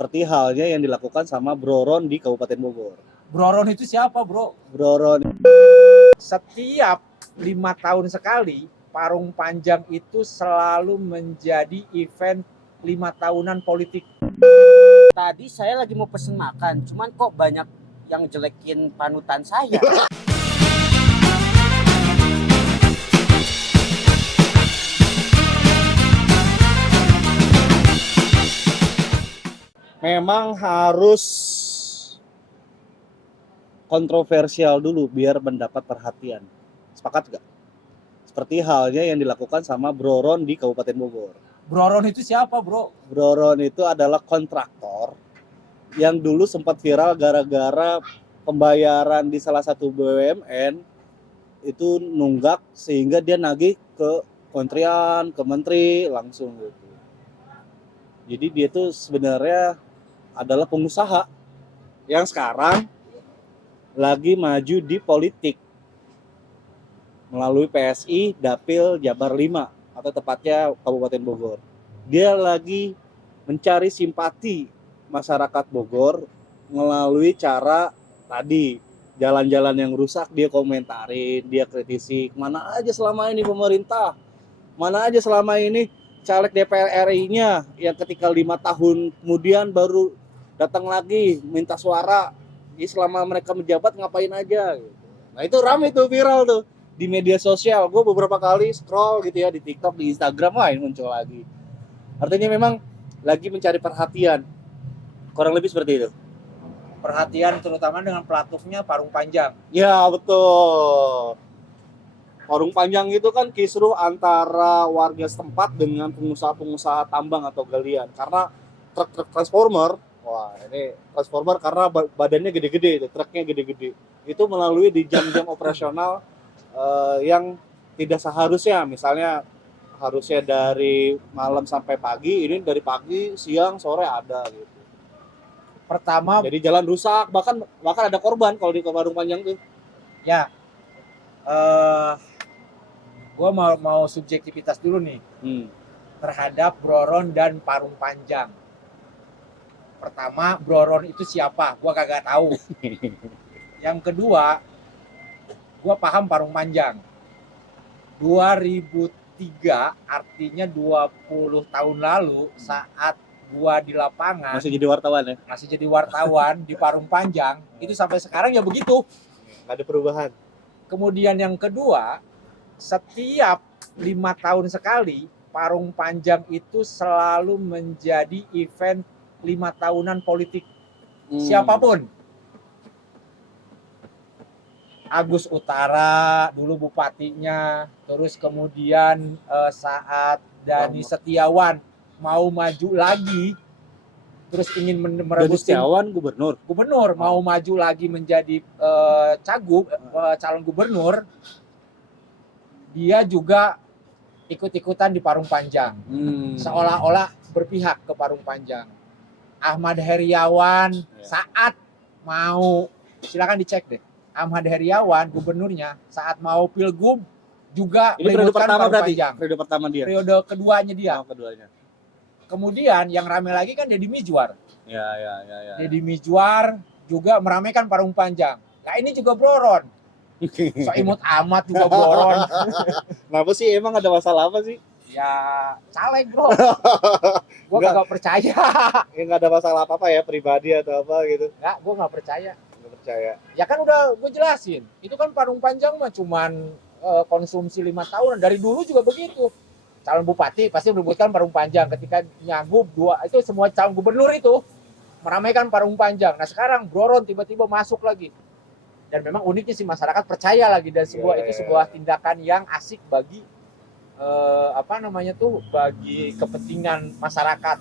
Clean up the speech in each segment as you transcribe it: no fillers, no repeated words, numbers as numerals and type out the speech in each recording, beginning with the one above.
Seperti halnya yang dilakukan sama Bro Ron di Kabupaten Bogor. Bro Ron itu siapa, bro? Bro Ron Setiap 5 tahun sekali, Parung Panjang itu selalu menjadi event 5 tahunan politik. Tadi saya lagi mau pesen makan, cuman kok banyak yang jelekin panutan saya. memang harus kontroversial dulu biar mendapat perhatian. Sepakat nggak? Seperti halnya yang dilakukan sama Bro Ron di Kabupaten Bogor. Bro Ron itu siapa, bro? Bro Ron itu adalah kontraktor yang dulu sempat viral gara-gara pembayaran di salah satu BUMN itu nunggak sehingga dia nagih ke kementerian, ke menteri langsung gitu. Jadi dia tuh sebenarnya adalah pengusaha yang sekarang lagi maju di politik melalui PSI Dapil Jabar 5 atau tepatnya Kabupaten Bogor. Dia lagi mencari simpati masyarakat Bogor melalui cara tadi jalan-jalan yang rusak dia komentarin, dia kritisi kemana aja selama ini pemerintah, mana aja selama ini caleg DPR RI-nya yang ketika 5 tahun kemudian baru datang lagi minta suara. Jadi selama mereka menjabat ngapain aja gitu. Nah itu rame tuh, viral tuh di media sosial. Gue beberapa kali scroll gitu ya di TikTok, di Instagram, ini muncul lagi. Artinya memang lagi mencari perhatian. Kurang lebih seperti itu. Perhatian terutama dengan pelatufnya Parung Panjang. Ya betul. Parung Panjang itu kan kisruh antara warga setempat dengan pengusaha-pengusaha tambang atau galian. Karena truk-truk transformer, wah ini transformer karena badannya gede-gede, itu truknya gede-gede. Itu melalui di jam-jam operasional yang tidak seharusnya. Misalnya harusnya dari malam sampai pagi, ini dari pagi, siang, sore ada gitu. Pertama, Jadi jalan rusak, bahkan ada korban kalau di Parung Panjang tuh. ya, gue mau subjektivitas dulu nih terhadap Bro Ron dan Parung Panjang. Pertama, Bro Ron itu siapa? Gue kagak tahu. Yang kedua, gue paham Parung Panjang. 2003, artinya 20 tahun lalu, saat gue di lapangan, Masih jadi wartawan ya? masih jadi wartawan di Parung Panjang, itu sampai sekarang ya begitu. Nggak ada perubahan. Kemudian yang kedua, setiap 5 tahun sekali, Parung Panjang itu selalu menjadi event 5 tahunan politik. Siapapun. Agus Utara dulu bupatinya, terus kemudian saat Dani Setiawan mau maju lagi, terus ingin merebut Setiawan gubernur mau maju lagi menjadi cagup, calon gubernur, dia juga ikut-ikutan di Parung Panjang, seolah-olah berpihak ke Parung Panjang. Ahmad Heriawan saat mau, silakan dicek deh, Ahmad Heriawan gubernurnya saat mau pilgub juga ini periode pertama Parung berarti? Panjang. Periode pertama dia? Periode keduanya dia. Keduanya. Kemudian yang rame lagi kan Deddy Mizwar. Ya. Deddy Mizwar juga meramaikan Parung Panjang. Nah ini juga Bro Ron. So imut amat juga Bro Ron. Kenapa sih, emang ada masalah apa sih? Ya caleg bro. Gue kagak percaya. Ya nggak ada masalah apa-apa ya, pribadi atau apa gitu? Nggak, gue nggak percaya. Nggak percaya. Ya kan udah gue jelasin. Itu kan Parung Panjang mah cuman konsumsi 5 tahun. Dari dulu juga begitu. Calon bupati pasti merebutkan Parung Panjang. Ketika nyagup itu semua calon gubernur itu meramaikan Parung Panjang. Nah sekarang Bro Ron tiba-tiba masuk lagi. Dan memang uniknya sih masyarakat percaya lagi, dan itu sebuah tindakan yang asik bagi bagi kepentingan masyarakat.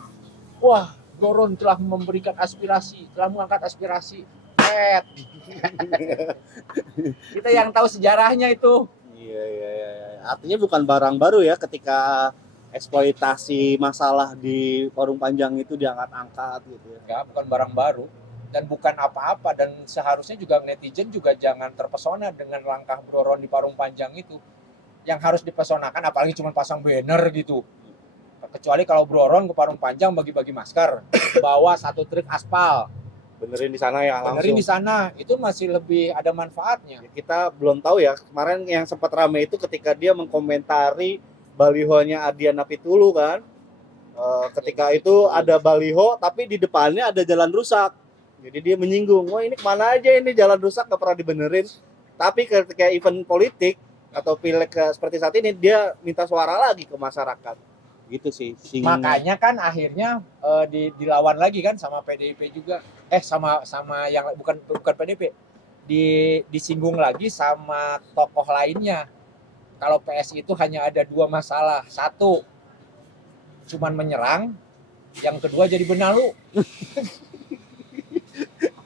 Wah, Bro Ron telah memberikan aspirasi, telah mengangkat aspirasi. Kita yang tahu sejarahnya itu. Iya. Artinya bukan barang baru ya ketika eksploitasi masalah di Parung Panjang itu diangkat-angkat gitu ya. Ya, bukan barang baru dan bukan apa-apa, dan seharusnya juga netizen juga jangan terpesona dengan langkah Bro Ron di Parung Panjang itu. Yang harus dipesonakan apalagi cuma pasang banner gitu. Kecuali kalau Bro Ron ke Parung Panjang bagi-bagi masker, bawa 1 truk aspal, Benerin di sana ya benerin langsung. di sana, itu masih lebih ada manfaatnya. Kita belum tahu ya, kemarin yang sempat rame itu ketika dia mengkomentari balihonya Adiana Pitulu kan. Ketika itu ada baliho tapi di depannya ada jalan rusak. Jadi dia menyinggung, wah ini kemana aja ini jalan rusak gak pernah dibenerin. Tapi ketika event politik atau pileg seperti saat ini, dia minta suara lagi ke masyarakat. Gitu sih. Makanya kan akhirnya dilawan lagi kan sama PDIP juga. Sama yang bukan PDIP. Disinggung lagi sama tokoh lainnya. Kalau PSI itu hanya ada 2 masalah. 1, cuman menyerang, yang kedua jadi benalu.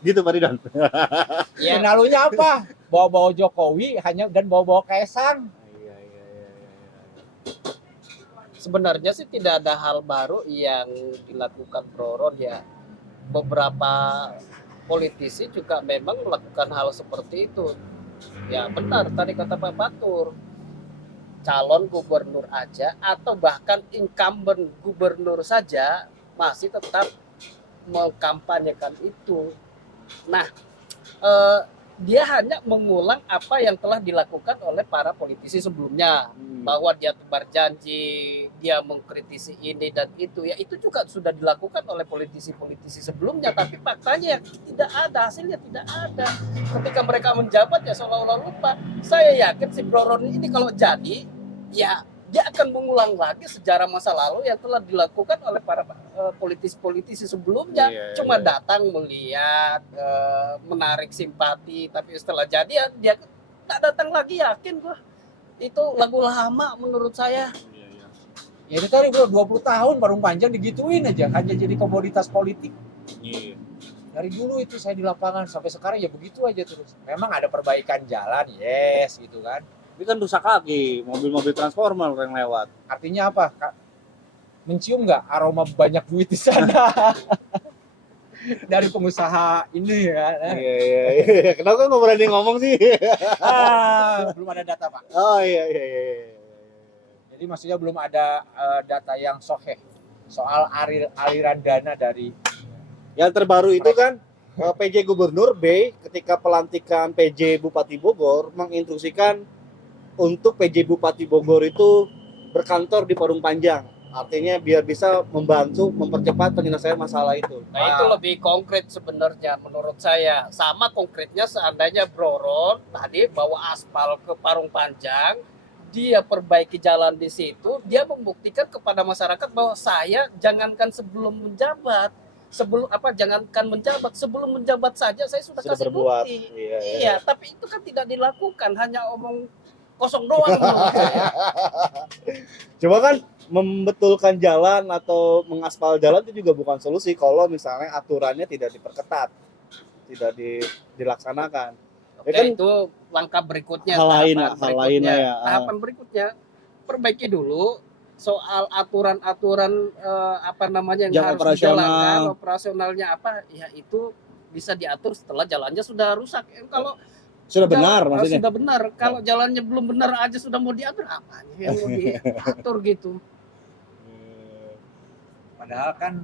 Gitu Pak Ridwan. Ya, Benalunya apa? Bawa-bawa Jokowi dan bawa-bawa Kaisang. sebenarnya sih tidak ada hal baru yang dilakukan Bro Ron ya. Beberapa politisi juga memang melakukan hal seperti itu. Ya benar tadi kata Pak Batur. Calon gubernur aja atau bahkan incumbent gubernur saja masih tetap mengkampanyekan itu. Nah, dia hanya mengulang apa yang telah dilakukan oleh para politisi sebelumnya, bahwa dia tebar janji, dia mengkritisi ini dan itu, ya itu juga sudah dilakukan oleh politisi-politisi sebelumnya, tapi faktanya tidak ada, hasilnya tidak ada. Ketika mereka menjabat ya seolah-olah lupa. Saya yakin si Bro Ron ini kalau jadi, ya dia akan mengulang lagi sejarah masa lalu yang telah dilakukan oleh para politisi-politisi sebelumnya. Cuma datang melihat, menarik simpati, tapi setelah jadi dia tak datang lagi, yakin gua. Itu lagu lama menurut saya. Ya itu tadi Bro, 20 tahun Parung Panjang digituin aja, hanya jadi komoditas politik. Dari dulu itu saya di lapangan sampai sekarang ya begitu aja terus. Memang ada perbaikan jalan, yes gitu kan. Ini kan rusak lagi, mobil-mobil transformer yang lewat. Artinya apa? Mencium nggak aroma banyak duit di sana? Dari pengusaha ini ya. Iya. Kenapa nggak berani ngomong sih? Belum ada data Pak. Oh iya. Jadi maksudnya belum ada data yang sahih soal aliran dana dari. Yang terbaru itu kan PJ Gubernur B ketika pelantikan PJ Bupati Bogor menginstruksikan untuk PJ Bupati Bogor itu berkantor di Parung Panjang. Artinya biar bisa membantu mempercepat penyelesaian masalah itu. Nah itu lebih konkret sebenarnya menurut saya. Sama konkretnya seandainya Bro Ron tadi bawa aspal ke Parung Panjang, dia perbaiki jalan di situ, dia membuktikan kepada masyarakat bahwa saya jangankan sebelum menjabat, sebelum menjabat saja saya sudah kasih berbuat. bukti. Iya. Tapi itu kan tidak dilakukan, hanya omong kosong doang menurut saya. Cuma kan membetulkan jalan atau mengaspal jalan itu juga bukan solusi kalau misalnya aturannya tidak diperketat, tidak dilaksanakan. Oke, kan itu langkah berikutnya. hal lainnya ya. Tahapan berikutnya, perbaiki dulu soal aturan-aturan yang Jam harus dijalankan, operasionalnya apa, ya itu bisa diatur setelah jalannya sudah rusak. Kalau sudah benar maksudnya. Sudah benar. Kalau jalannya belum benar aja sudah mau diatur, apanya yang mau diatur gitu. Padahal kan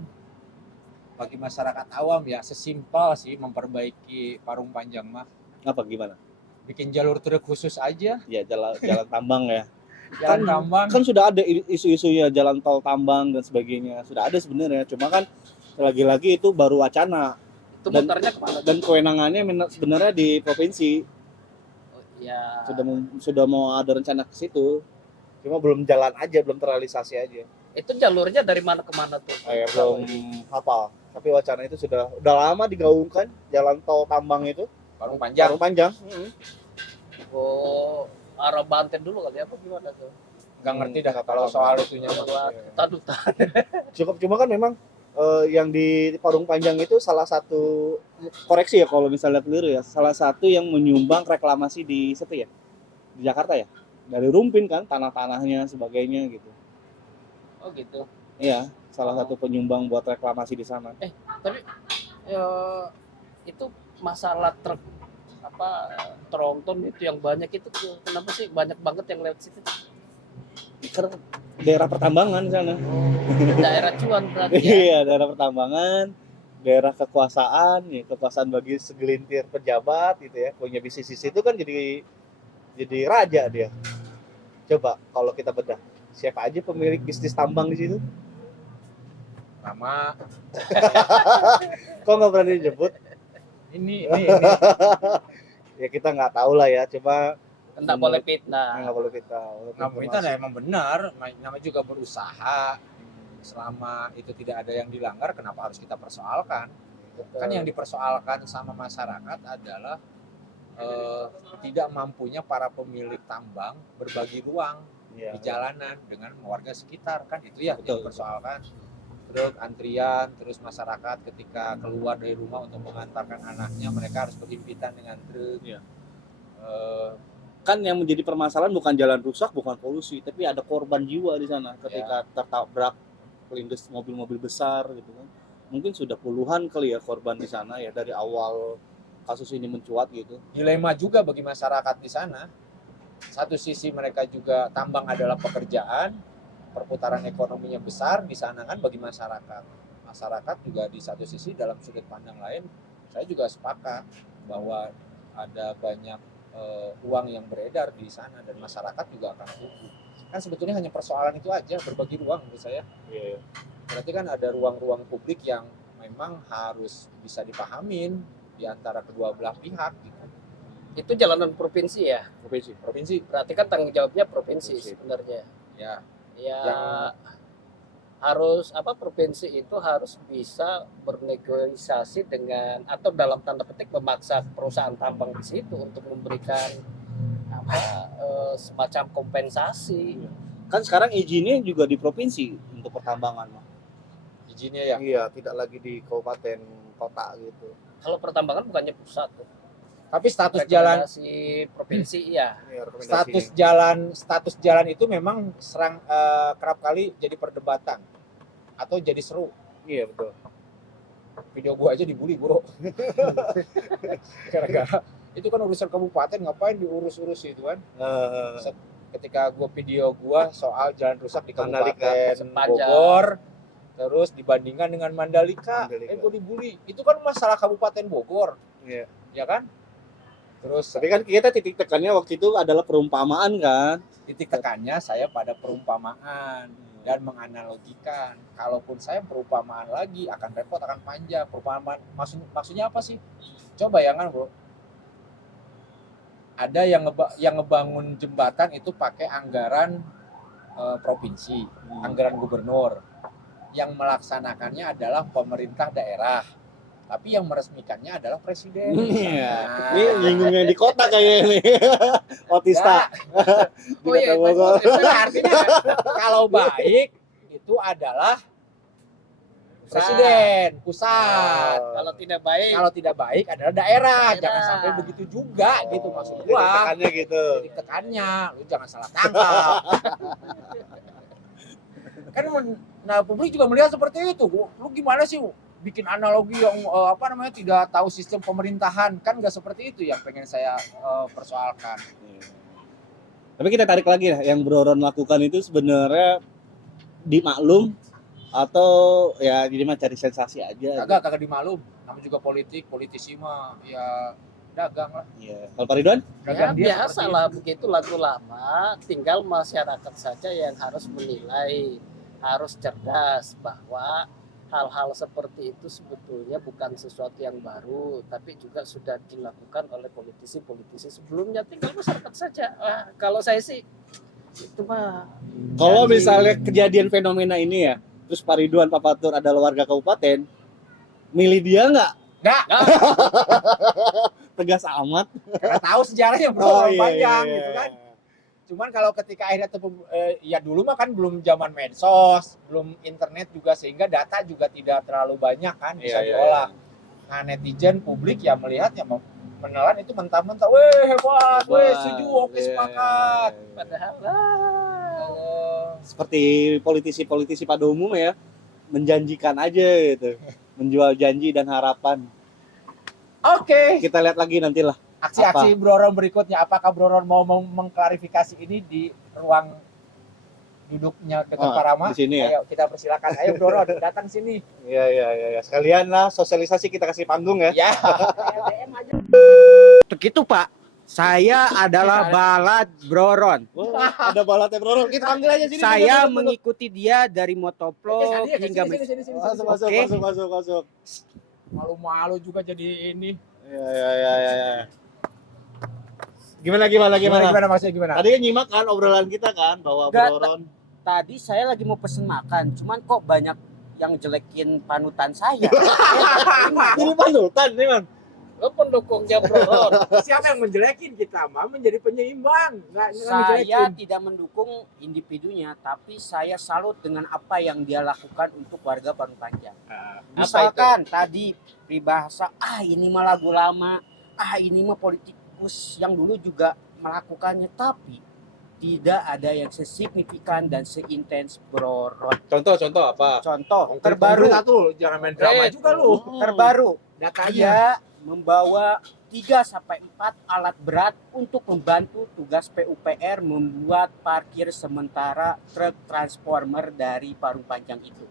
bagi masyarakat awam ya sesimpel sih memperbaiki Parung Panjang mah. Apa gimana? Bikin jalur truk khusus aja. Ya jalan tambang ya. Jalan tambang. Kan sudah ada isu-isunya jalan tol tambang dan sebagainya. Sudah ada sebenarnya. Cuma kan lagi-lagi itu baru wacana. Itu mutarnya kemana? Dan kewenangannya sebenarnya di provinsi. Ya. Sudah mau ada rencana ke situ. Cuma belum jalan aja, belum terrealisasi aja. Itu jalurnya dari mana ke mana tuh? Belum hafal. Tapi wacana itu sudah lama digaungkan, jalan tol tambang itu. Parung Panjang. Oh, arah Banten dulu kali apa gimana tuh? Nggak ngerti dah kalau soal itunya. Tadutan. Cuma kan memang yang di Parung Panjang itu salah satu, koreksi ya kalau misalnya keliru ya, salah satu yang menyumbang reklamasi di situ ya, di Jakarta ya, dari Rumpin kan, tanah-tanahnya sebagainya gitu. Oh gitu. Iya, salah satu penyumbang buat reklamasi di sana. Tapi itu masalah truk tronton itu yang banyak itu kenapa sih banyak banget yang lewat situ? Karena daerah pertambangan di sana. Daerah cuan berarti ya. Iya, daerah pertambangan, daerah kekuasaan, ya kekuasaan bagi segelintir pejabat gitu ya. Punya bisnis di situ kan jadi raja dia. Coba kalau kita bedah, siapa aja pemilik bisnis tambang di situ? Nama Kok nggak berani disebut? ini Ya kita nggak tahu lah ya, coba Enggak boleh fitnah. nggak boleh kita. nama itu emang benar, nama juga berusaha. Selama itu tidak ada yang dilanggar, kenapa harus kita persoalkan? Kan yang dipersoalkan sama masyarakat adalah tidak mampunya para pemilik tambang berbagi ruang ya, di jalanan dengan warga sekitar, kan itu ya yang Betul. dipersoalkan. Terus antrian, terus masyarakat ketika keluar dari rumah untuk mengantarkan anaknya, mereka harus berhimpitan dengan truk. Iya. Kan yang menjadi permasalahan bukan jalan rusak, bukan polusi, tapi ada korban jiwa di sana ketika tertabrak pelindes mobil-mobil besar gitu kan. Mungkin sudah puluhan kali ya korban di sana ya dari awal kasus ini mencuat gitu. Dilema juga bagi masyarakat di sana. Satu sisi mereka juga tambang adalah pekerjaan, perputaran ekonominya besar di sana kan bagi masyarakat. Masyarakat juga di satu sisi dalam sudut pandang lain, saya juga sepakat bahwa ada banyak uang yang beredar di sana dan masyarakat juga akan rugi. Kan sebetulnya hanya persoalan itu aja, berbagi ruang menurut saya. Iya. Berarti kan ada ruang-ruang publik yang memang harus bisa dipahamin di antara kedua belah pihak gitu. Itu jalanan provinsi ya. Provinsi Berarti kan tanggung jawabnya provinsi Provinsi. sebenarnya. ya Ya Yang- harus provinsi itu harus bisa bernegosiasi dengan atau dalam tanda petik memaksa perusahaan tambang di situ untuk memberikan semacam kompensasi. Kan sekarang izinnya juga di provinsi untuk pertambangan. izinnya ya. Iya, tidak lagi di kabupaten kota gitu. Kalau pertambangan bukannya pusat tuh. Tapi status jalan Rekomendasi provinsi ya. Iya, rekomendasinya. status jalan itu memang kerap kali jadi perdebatan atau jadi seru. Iya, betul. Video gua aja dibully, bro. Gara-gara itu kan urusan kabupaten, ngapain diurus-urus itu kan. Ketika gua video gua soal jalan rusak di Mandalika, Kabupaten sepanjang. Bogor, terus dibandingkan dengan Mandalika, Mandalika. gua dibully. Itu kan masalah Kabupaten Bogor, Iya. ya kan? Terus Tapi kan kita titik tekannya waktu itu adalah perumpamaan kan. titik tekannya saya pada perumpamaan dan menganalogikan. Kalaupun saya perumpamaan lagi akan repot, akan panjang. Perumpamaan maksudnya apa sih? Coba ya kan, bro. Ada yang ngebangun jembatan itu pakai anggaran provinsi, anggaran gubernur. Yang melaksanakannya adalah pemerintah daerah. Tapi yang meresmikannya adalah presiden. Iya. Nah, Ini nyinggung yang di kota kayaknya nih. Otista. Di Oh iya, Kota Bogor. itu Itu artinya kalau baik itu adalah presiden, pusat. Kalau tidak baik, Kalau tidak baik adalah daerah. Daerah. Jangan sampai begitu juga gitu Titik maksud gua. tekannya gitu. Titik tekannya, lu jangan salah tangkap. Kan nah publik juga melihat seperti itu. Lu gimana sih bikin analogi yang tidak tahu sistem pemerintahan, kan nggak seperti itu yang pengen saya persoalkan. Tapi kita tarik lagi ya, yang Bro Ron lakukan itu sebenarnya dimaklum atau ya jadi mah cari sensasi aja. Kagak dimaklum. Namanya juga politisi mah ya dagang lah. Iya. Kalau Pak Ridwan? ya Dagang dia biasa seperti lah begitu lagu lama. Tinggal masyarakat saja yang harus menilai, harus cerdas bahwa hal-hal seperti itu sebetulnya bukan sesuatu yang baru, tapi juga sudah dilakukan oleh politisi-politisi sebelumnya. Tinggal masyarakat saja. Kalau saya sih itu mah. Kalau Jadi- misalnya kejadian fenomena ini ya, terus Pak Ridwan Pak Fatur adalah warga kabupaten, milih dia nggak? Nggak, Tegas amat. karena tahu sejarahnya bro, panjang gitu kan. Cuman kalau ketika akhirnya ya dulu mah kan belum zaman medsos, belum internet juga, sehingga data juga tidak terlalu banyak kan bisa diolah. Nah netizen publik ya melihat ya menelan itu mentah-mentah, weh hebat, weh setuju, oke sepakat. Padahal Seperti politisi-politisi pada umum ya, menjanjikan aja gitu, menjual janji dan harapan. Oke. Kita lihat lagi nantilah. Aksi-aksi Bro Ron berikutnya, apakah Bro Ron mau mengklarifikasi ini di ruang duduknya dekat Pak Rama. Di sini ya. Ayo kita persilakan. Ayo Bro Ron, datang sini. Iya. Sekalian lah sosialisasi, kita kasih panggung ya. Ya. DM aja. Begitu Pak, saya adalah Balad Bro Ron. Oh, ada balatnya Bro Ron. Kita panggil aja sini. Saya duduk. mengikuti dia dari motovlog hingga sini. Masuk. Malu-malu juga jadi ini. Iya. Gimana? Maksudnya gimana? Tadi kan nyimak kan obrolan kita kan bahwa Nggak, Bro Ron. Tadi saya lagi mau pesen makan, cuman kok banyak yang jelekin panutan saya. Ini panutan nih, Man. Lo pendukungnya Bro Ron. Siapa yang menjelekin, kita mah menjadi penyeimbang. Nggak Saya menjelekin. tidak mendukung individunya, tapi saya salut dengan apa yang dia lakukan untuk warga Parung Panjang. Misalkan tadi peribahasa, ini mah lagu lama, ini mah politikus yang dulu juga melakukannya, tapi tidak ada yang sesignifikan dan seintens Bro Ron. Contoh apa? Contoh terbaru, Jangan main drama juga lu. terbaru Datanya. dia membawa 3-4 alat berat untuk membantu tugas PUPR membuat parkir sementara truk transformer dari Parung Panjang itu.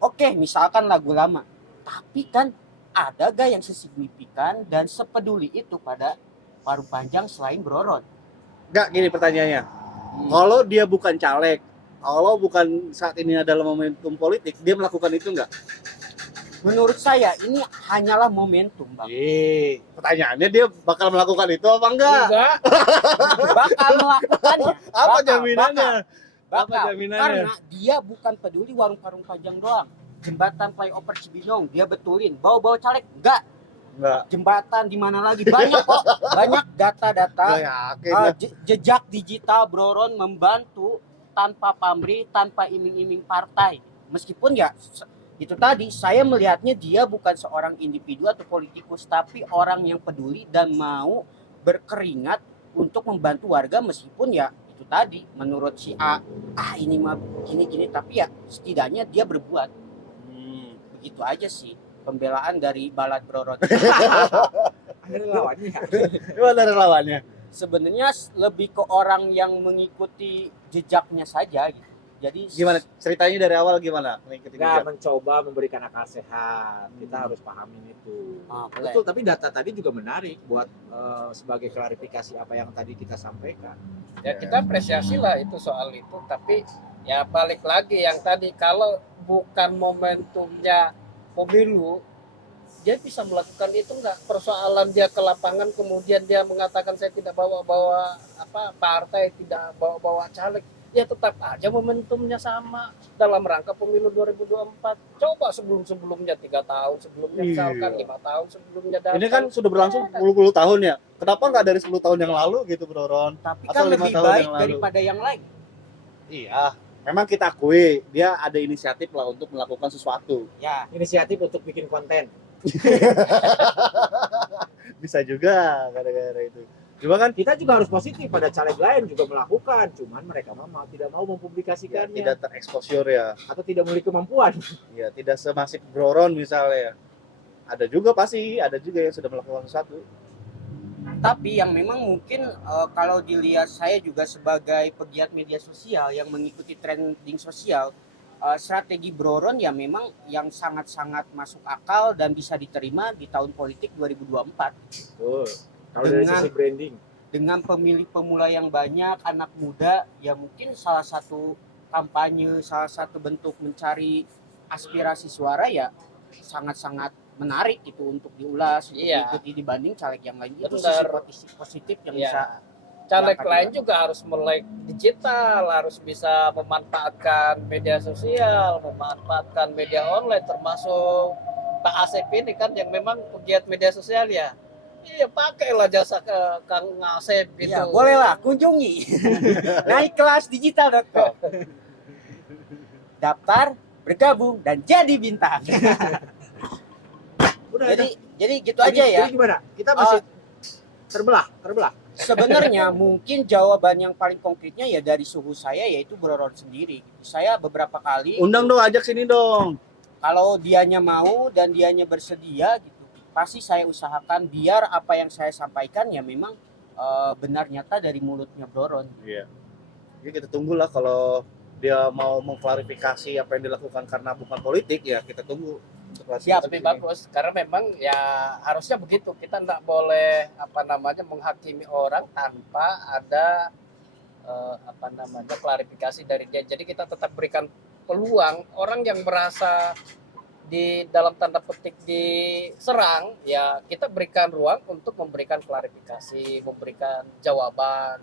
Oke, misalkan lagu lama, tapi kan ada gak yang sesignifikan dan sepeduli itu pada Parung Panjang selain Bro Ron? Enggak, gini pertanyaannya. Kalau dia bukan caleg, kalau bukan saat ini adalah momentum politik, dia melakukan itu enggak? Menurut saya ini hanyalah momentum, Bang. Pertanyaannya dia bakal melakukan itu apa enggak? Enggak. Bakal melakukannya. Apa jaminannya? Bakal. Apa jaminannya? Karena dia bukan peduli warung Parung Panjang doang. Jembatan flyover Cibinong dia betulin. Bawa caleg enggak. Jembatan di mana lagi banyak kok. Banyak data-data. Jejak digital Bro Ron membantu tanpa pamrih, tanpa iming-iming partai. Meskipun ya itu tadi saya melihatnya dia bukan seorang individu atau politikus, tapi orang yang peduli dan mau berkeringat untuk membantu warga, meskipun ya itu tadi menurut si A ini mah gini tapi ya setidaknya dia berbuat. Begitu aja sih pembelaan dari Balad Bro Ron. Ada relawannya. Gimana relawannya? Sebenarnya lebih ke orang yang mengikuti jejaknya saja gitu. Jadi Gimana ceritanya dari awal gimana? Mengikuti Nggak jejak? mencoba memberikan akal sehat. Kita harus pahamin itu. boleh. Betul, tapi data tadi juga menarik buat sebagai klarifikasi apa yang tadi kita sampaikan. Ya kita apresiasi lah itu soal itu, tapi ya balik lagi yang tadi, kalau bukan momentumnya pemilu, dia bisa melakukan itu enggak? Persoalan dia ke lapangan kemudian dia mengatakan saya tidak bawa partai, tidak bawa caleg, ya tetap aja momentumnya sama dalam rangka pemilu 2024. Coba sebelumnya 3 tahun sebelumnya, misalkan 5 tahun sebelumnya datang. Ini kan sudah berlangsung puluh-puluh tahun ya. Kenapa nggak dari 10 tahun yang lalu gitu, Bro Ron? Tapi Atau kan 5 lebih tahun baik yang lalu? daripada yang lain. Iya. Memang kita akui dia ada inisiatif lah untuk melakukan sesuatu. Ya, Inisiatif untuk bikin konten. Bisa juga gara-gara itu. Cuma kan Kita juga harus positif, pada caleg lain juga melakukan, cuman mereka tidak mau ya, mempublikasikannya tidak tereksposur ya. atau tidak memiliki kemampuan. Ya, tidak semasif Bro Ron misalnya. Ada juga yang sudah melakukan sesuatu. tapi yang memang mungkin kalau dilihat saya juga sebagai pegiat media sosial yang mengikuti trending sosial, strategi Bro Ron ya memang yang sangat-sangat masuk akal dan bisa diterima di tahun politik 2024. Betul. Kalau dari Dengan- sisi branding. Dengan pemilih pemula yang banyak, anak muda, ya mungkin salah satu kampanye, salah satu bentuk mencari aspirasi suara ya sangat-sangat menarik itu untuk diulas, untuk Iya. diikuti dibanding caleg yang lain. Itu Benar. sisi positif yang Iya. bisa Caleg diangkat lain juga. juga harus melek digital, harus bisa memanfaatkan media sosial, memanfaatkan media online, termasuk Pak Asep ini kan yang memang pegiat media sosial ya. Iya, pakailah jasa ke Kang Asep gitu. Iya, bolehlah kunjungi naik kelas digital.com. Daftar, bergabung dan jadi bintang. Udah, jadi gitu aja ya. Jadi gimana? Kita masih terbelah. Sebenarnya mungkin jawaban yang paling konkretnya ya dari suhu saya, yaitu Bro Ron sendiri. Saya beberapa kali Undang dong, ajak sini dong. kalau dianya mau dan dianya bersedia gitu, pasti saya usahakan biar apa yang saya sampaikan ya memang benar nyata dari mulutnya Bro Ron. Iya. Jadi kita tunggulah kalau dia mau mengklarifikasi apa yang dilakukan karena bukan politik, ya kita tunggu untuk Siap, lebih bagus karena memang ya harusnya begitu, kita tidak boleh menghakimi orang tanpa ada klarifikasi dari dia. Jadi kita tetap berikan peluang orang yang merasa di dalam tanda petik diserang, ya kita berikan ruang untuk memberikan klarifikasi, memberikan jawaban.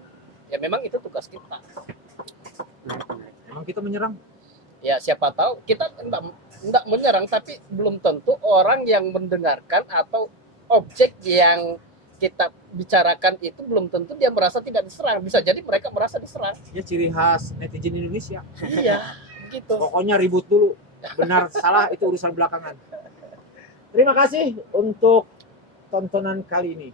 Ya memang itu tugas kita. Emang kita menyerang? Ya siapa tahu kita enggak menyerang, tapi belum tentu orang yang mendengarkan atau objek yang kita bicarakan itu belum tentu dia merasa tidak diserang. Bisa jadi mereka merasa diserang. Ya ciri khas netizen Indonesia. Iya, begitu. Pokoknya ribut dulu. Benar salah itu urusan belakangan. Terima kasih untuk tontonan kali ini.